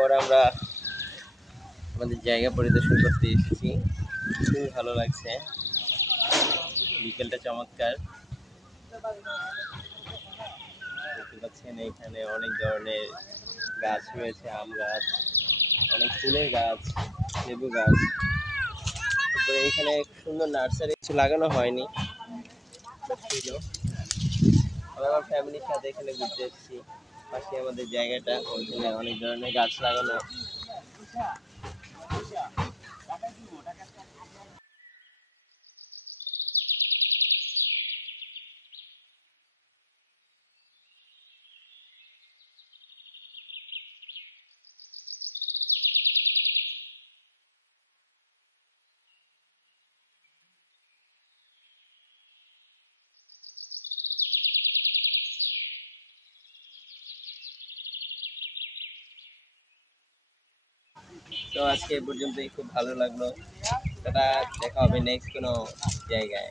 পর আমরা আমাদের জায়গা পরিদর্শন করতে এসেছি। খুবই ভালো লাগছে, বিকেলটা চমৎকার। দেখতে পাচ্ছেন এখানে অনেক ধরনের গাছ রয়েছে, আম গাছ, অনেক ফুলের গাছ, লেবু গাছ। তারপরে এখানে সুন্দর নার্সারি কিছু লাগানো হয়নি, ছিল। আমরা আমার ফ্যামিলির সাথে এখানে ঘুরতে এসেছি। পাশে আমাদের জায়গাটা, ওইখানে অনেক ধরনের গাছ লাগানো। তো আজকে এ পর্যন্তই, খুব ভালো লাগলো। টাটা, দেখা হবে নেক্সট কোনো জায়গায়।